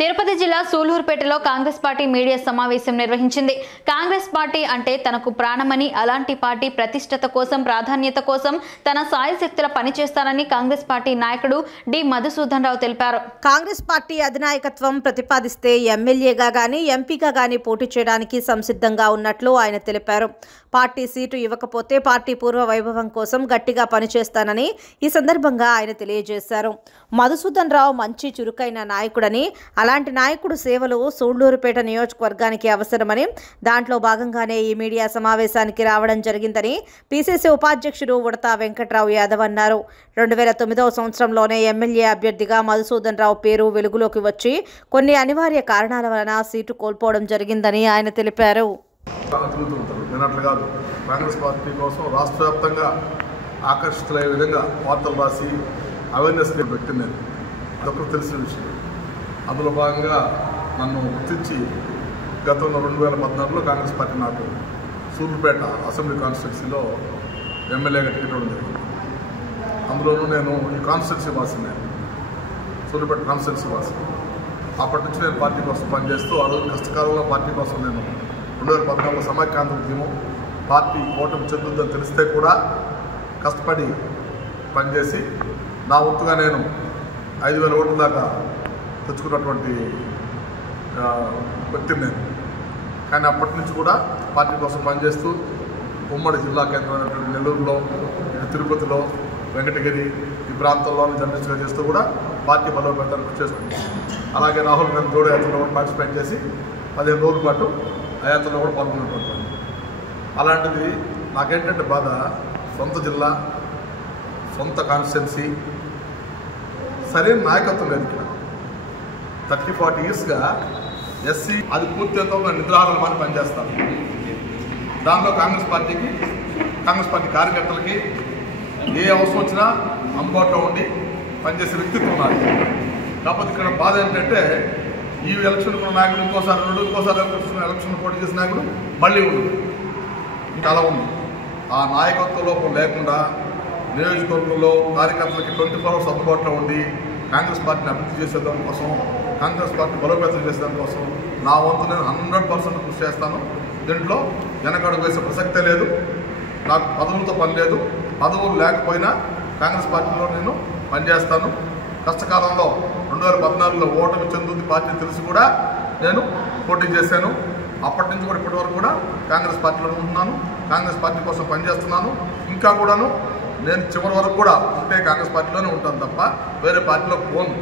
తిరుపతి జిల్లా సూలూరుపేటలో Congress party media సమావేశం నిర్వహించింది. కాంగ్రెస్ పార్టీ అంటే తనకు ప్రాణమని, అలాంటి పార్టీ ప్రతిష్టత కోసం, ప్రాధాన్యత కోసం తన సాయశక్తుల పనిచేస్తానని కాంగ్రెస్ పార్టీ నాయకుడు డి మధుసూదన్ రావు తెలిపారు. కాంగ్రెస్ పార్టీ అధినాయకత్వం ప్రతిపాదిస్తే ఎమ్మెల్యేగా గానీ ఎంపీగా గానీ పోటీ చేయడానికి సంసిద్ధంగా ఉన్నట్లు ఆయన తెలిపారు. పార్టీ సీటు ఇవ్వకపోతే పార్టీ పూర్వ వైభవం కోసం గట్టిగా పనిచేస్తానని ఈ సందర్భంగా ఆయన తెలియజేశారు. మధుసూదన్ రావు మంచి చురుకైన నాయకుడని, అలాంటి నాయకుడు సేవలు సూళ్లూరుపేట నియోజకవర్గానికి అవసరమని, దాంట్లో భాగంగానే ఈ మీడియా సమావేశానికి రావడం జరిగిందని పీసీసీ ఉపాధ్యక్షుడు ఉడతా వెంకట్రావు యాదవ్ అన్నారు. 2009వ సంవత్సరంలోనే ఎమ్మెల్యే అభ్యర్థిగా మధుసూదన్ రావు పేరు వెలుగులోకి వచ్చి కొన్ని అనివార్య కారణాల వలన సీటు కోల్పోవడం జరిగిందని ఆయన తెలిపారు. కాంగ్రెస్ పార్టీ కోసం రాష్ట్ర వ్యాప్తంగా ఆకర్షితులయ్యే విధంగా వార్తలు రాసి అవేర్నెస్ వ్యక్తి నేను అదొకరు తెలిసిన విషయం. అందులో భాగంగా నన్ను గుర్తించి గతంలో 2014లో కాంగ్రెస్ పార్టీ నాకు సూళ్లూరుపేట అసెంబ్లీ కాన్స్టిట్యున్సీలో ఎమ్మెల్యేగా టికెట్ ఇవ్వడం జరిగింది. అందులోనూ నేను ఈ కాన్స్టిట్యున్సీ వాసిని, సూళ్లూరుపేట కాన్స్టిట్యున్సీ వాసిని. అప్పటి నుంచి నేను పార్టీ కోసం పనిచేస్తూ ఆ రోజు కష్టకాలంలో పార్టీ కోసం నేను 2014లో సమైక్యాంధ్ర ఉద్యమం పార్టీ ఓటమి చెందుతుందని తెలిస్తే కూడా కష్టపడి పనిచేసి నా వంతుగా నేను 5,000 ఓట్ల దాకా తెచ్చుకున్నటువంటి వ్యక్తిని నేను. కానీ అప్పటి నుంచి కూడా పార్టీ కోసం పనిచేస్తూ ఉమ్మడి జిల్లా కేంద్రమైనటువంటి నెల్లూరులో, తిరుపతిలో, వెంకటగిరి ఈ ప్రాంతాల్లోని జర్నలిస్ట్గా చేస్తూ కూడా పార్టీ బలోపేతానికి చేస్తుంది. అలాగే రాహుల్ గాంధీ జోడో యాత్రలో కూడా పార్టిసిపేట్ చేసి 15 రోజుల పాటు ఆ యాత్రలో కూడా పాల్గొన్నటువంటి. అలాంటిది నాకేంటంటే బాధ, సొంత జిల్లా, సొంత కాన్స్టిట్యున్సీ, సరైన నాయకత్వం లేదు. ఇక్కడ 30-40 ఇయర్స్గా ఎస్సీ అది పూర్తి ఎంతో నిద్రాహారాలు మాని పనిచేస్తాను. దాంట్లో కాంగ్రెస్ పార్టీ కార్యకర్తలకి ఏ అవసరం వచ్చినా అందుబాటులో ఉండి పనిచేసే వ్యక్తిత్వం ఉన్నారు. కాకపోతే ఇక్కడ బాధ ఏంటంటే ఈ ఎలక్షన్ ఉన్న నాయకుడు ఇంకోసారి ఎలక్షన్ పోటీ చేసిన నాయకుడు మళ్ళీ ఉండదు. ఇంకా అలా ఉంది. ఆ నాయకత్వ లోపం లేకుండా నియోజకవర్గంలో కార్యకర్తలకి 24 hours అందుబాటులో ఉండి కాంగ్రెస్ పార్టీని అభివృద్ధి చేసేదాని కోసం, కాంగ్రెస్ పార్టీ బలోపేతం చేసేదాని కోసం నా వంతు నేను 100% కృషి చేస్తాను. దీంట్లో వెనకడుగు వేసే ప్రసక్తే లేదు. నాకు పదవులతో పని లేదు. పదవులు లేకపోయినా కాంగ్రెస్ పార్టీలో నేను పనిచేస్తాను. కష్టకాలంలో 2014లో ఓటమి చెందుతుంది పార్టీ తెలిసి కూడా నేను పోటీ చేశాను. అప్పటి నుంచి కూడా ఇప్పటి వరకు కూడా కాంగ్రెస్ పార్టీలో ఉంటున్నాను. కాంగ్రెస్ పార్టీ కోసం పనిచేస్తున్నాను. ఇంకా కూడాను నేను చివరి వరకు కూడా ఉంటే కాంగ్రెస్ పార్టీలోనే ఉంటాను తప్ప వేరే పార్టీలో పోను.